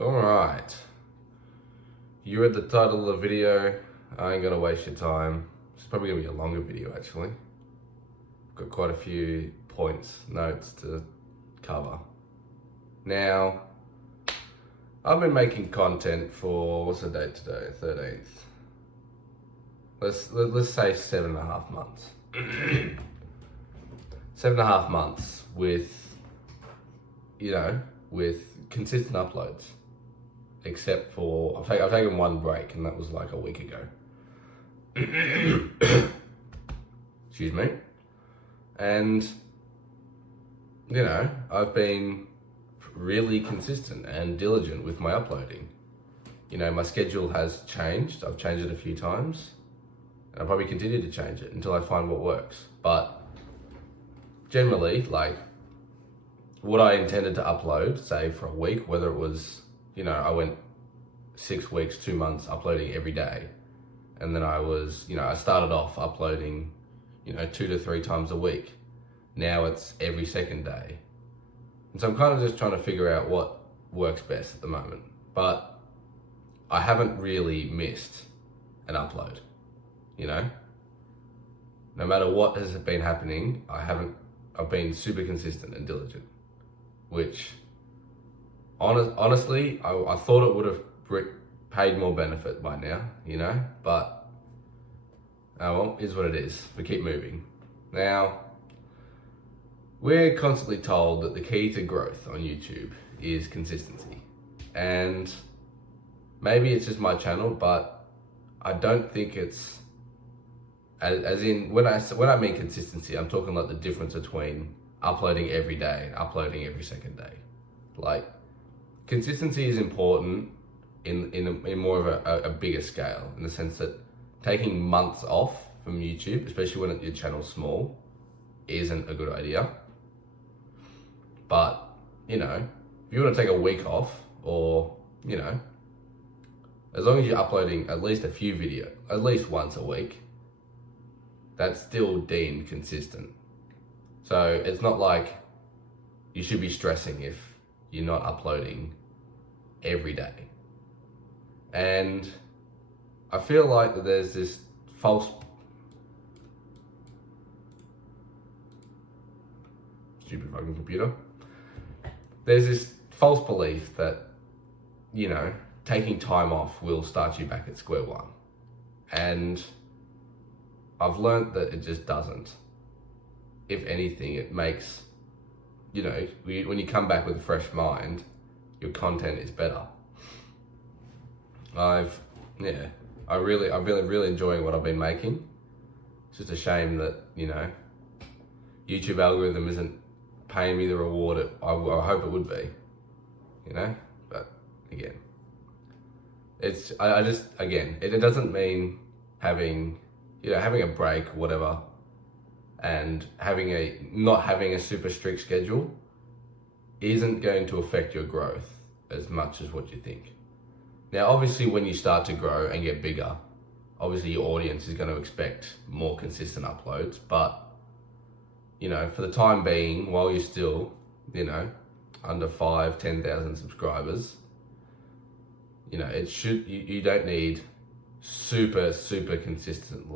Alright, you read the title of the video. I ain't gonna waste your time. It's probably gonna be a longer video actually. Got quite a few points, notes to cover. Now, I've been making content for, what's the date today? 13th. Let's say 7.5 months. 7.5 months with consistent uploads. Except for, I've taken one break, and that was like a week ago. Excuse me. And, I've been really consistent and diligent with my uploading. My schedule has changed. I've changed it a few times. And I'll probably continue to change it until I find what works. But generally, what I intended to upload, say for a week, whether it was, I went 6 weeks, 2 months uploading every day. And then I started off uploading, 2 to 3 times a week. Now it's every second day. And so I'm kind of just trying to figure out what works best at the moment. But I haven't really missed an upload, No matter what has been happening, I've been super consistent and diligent, which honestly, I thought it would have paid more benefit by now, but is what it is. We keep moving. Now, we're constantly told that the key to growth on YouTube is consistency. And maybe it's just my channel, but I don't think it's, as in, when I mean consistency, I'm talking like the difference between uploading every day and uploading every second day. Consistency is important in more of a bigger scale, in the sense that taking months off from YouTube, especially when your channel's small, isn't a good idea. But, if you want to take a week off, or, as long as you're uploading at least a few videos, at least once a week, that's still deemed consistent. So it's not like you should be stressing if you're not uploading every day. And I feel like there's this false, stupid fucking computer. There's this false belief that, taking time off will start you back at square one. And I've learned that it just doesn't. If anything, it makes, when you come back with a fresh mind, your content is better. I've really enjoying what I've been making. It's just a shame that, YouTube algorithm isn't paying me the reward I hope it would be, but again, it doesn't mean having a break, whatever, and not having a super strict schedule isn't going to affect your growth as much as what you think. Now, obviously, when you start to grow and get bigger, obviously your audience is going to expect more consistent uploads, but for the time being, while you're still, under 10,000 subscribers, you don't need super consistent,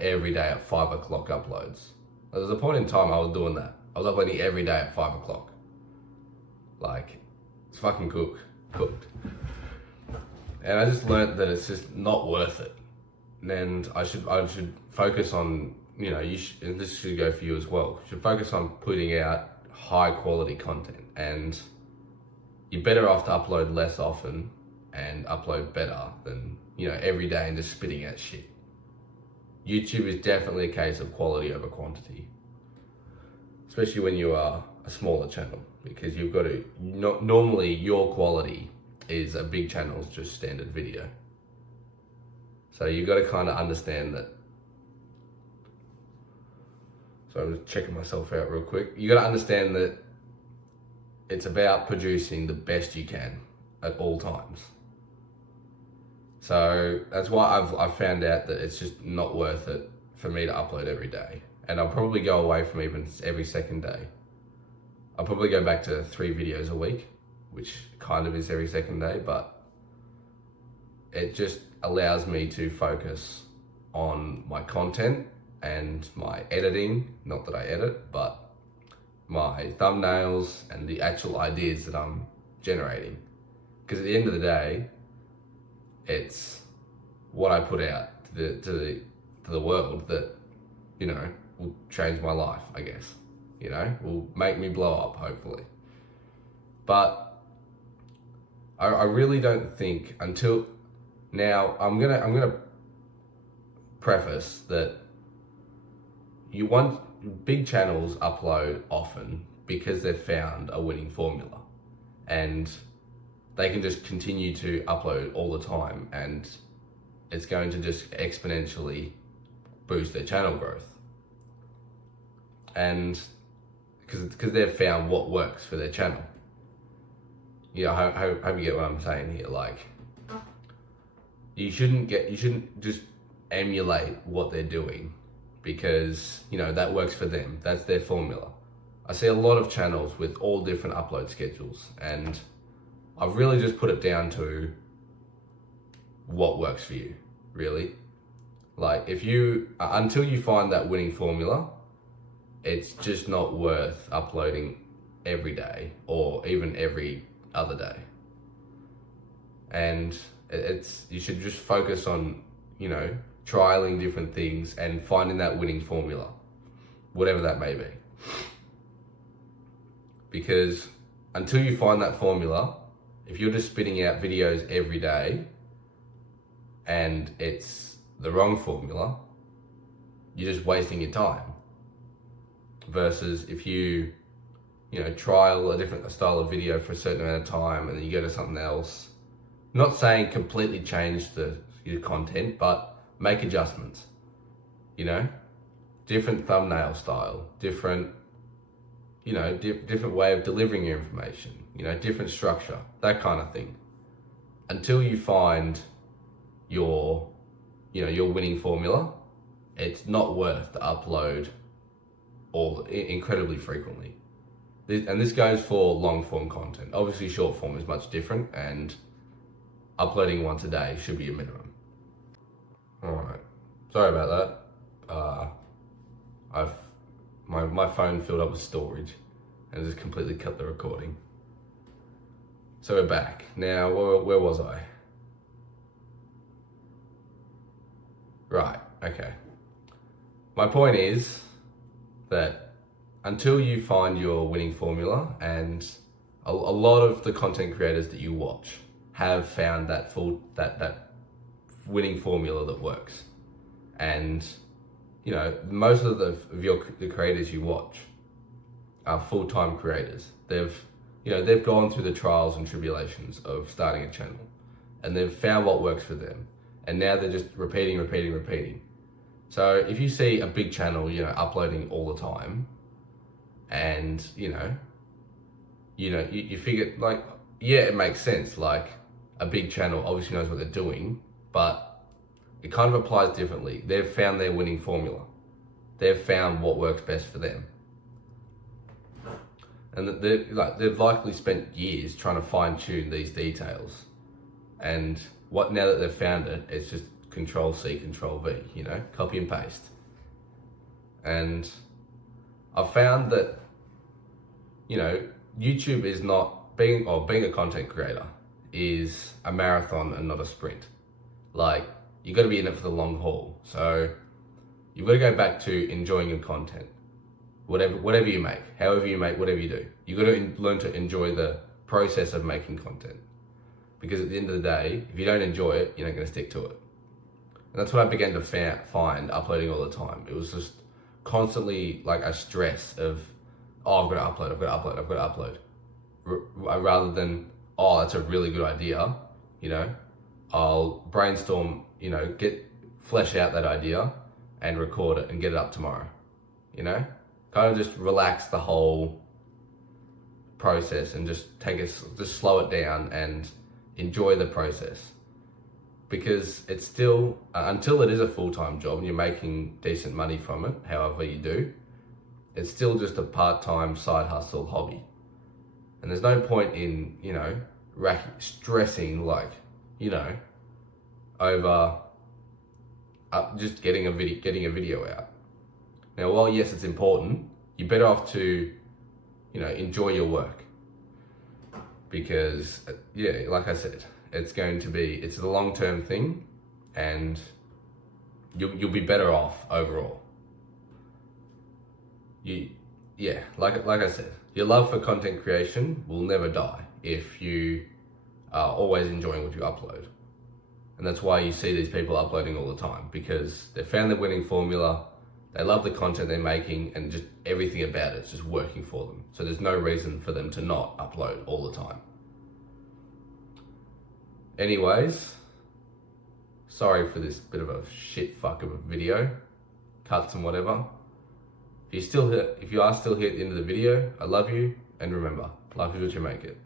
every day at 5 o'clock uploads. There was a point in time I was doing that. I was uploading every day at 5 o'clock. It's fucking cooked. And I just learned that it's just not worth it. And I should focus on, and this should go for you as well. You should focus on putting out high quality content, and you're better off to upload less often and upload better than, every day and just spitting out shit. YouTube is definitely a case of quality over quantity, especially when you are a smaller channel, because you've got to, normally your quality is a big channel's just standard video. So you've got to kind of understand that. So I'm just checking myself out real quick. You got to understand that it's about producing the best you can at all times. So that's why I've found out that it's just not worth it for me to upload every day. And I'll probably go away from even every second day. I'll probably go back to 3 videos a week, which kind of is every second day, but it just allows me to focus on my content and my editing, not that I edit, but my thumbnails and the actual ideas that I'm generating. Because at the end of the day, it's what I put out to the world that, you know, will change my life, I guess. You know, will make me blow up, hopefully. But I really don't think until now, I'm gonna preface that you want big channels upload often because they've found a winning formula, and they can just continue to upload all the time, and it's going to just exponentially boost their channel growth. And because they've found what works for their channel. Yeah, I hope you get what I'm saying here. Like, you shouldn't just emulate what they're doing because, you know, that works for them. That's their formula. I see a lot of channels with all different upload schedules, and I've really just put it down to what works for you, really. Like, if you, until you find that winning formula, it's just not worth uploading every day or even every other day. And you should just focus on, you know, trialing different things and finding that winning formula, whatever that may be. Because until you find that formula, if you're just spitting out videos every day and it's the wrong formula, you're just wasting your time. Versus if you know, trial a different style of video for a certain amount of time and then you go to something else. Not saying completely change your content, but make adjustments. You know, different thumbnail style, different, you know, different way of delivering your information, you know, different structure, that kind of thing. Until you find your winning formula, it's not worth to upload incredibly frequently. And this goes for long form content. Obviously short form is much different, and uploading once a day should be a minimum. Alright, sorry about that. My phone filled up with storage and just completely cut the recording. So we're back. Now, where was I? Right, okay. My point is that until you find your winning formula, and a lot of the content creators that you watch have found that winning formula that works. And, you know, most of the creators you watch are full-time creators. They've gone through the trials and tribulations of starting a channel, and they've found what works for them. And now they're just repeating. So if you see a big channel, you know, uploading all the time, and you figure, like, yeah, it makes sense. Like, a big channel obviously knows what they're doing, but it kind of applies differently. They've found their winning formula. They've found what works best for them. And they've likely spent years trying to fine tune these details. And now that they've found it, it's just Control-C, Control-V, you know, copy and paste. And I've found that, you know, YouTube is not being a content creator is a marathon and not a sprint. Like, you got to be in it for the long haul. So you've got to go back to enjoying your content, whatever you make, however you make, whatever you do. You've got to learn to enjoy the process of making content, because at the end of the day, if you don't enjoy it, you're not going to stick to it. And that's what I began to find uploading all the time. It was just constantly like a stress of, oh, I've got to upload. Rather than, oh, that's a really good idea, you know, I'll brainstorm, you know, flesh out that idea and record it and get it up tomorrow, you know? Kind of just relax the whole process and just slow it down and enjoy the process. Because it's still, until it is a full-time job and you're making decent money from it, however you do, it's still just a part-time side hustle hobby. And there's no point in, stressing, like, over just getting a video out. Now, while yes, it's important, you're better off to, enjoy your work. Because, like I said, it's a long-term thing, and you'll be better off overall. Like I said, your love for content creation will never die if you are always enjoying what you upload. And that's why you see these people uploading all the time, because they found their winning formula, they love the content they're making, and just everything about it's just working for them. So there's no reason for them to not upload all the time. Anyways, sorry for this bit of a shit fuck of a video, cuts and whatever. If you are still here at the end of the video, I love you, and remember, life is what you make it.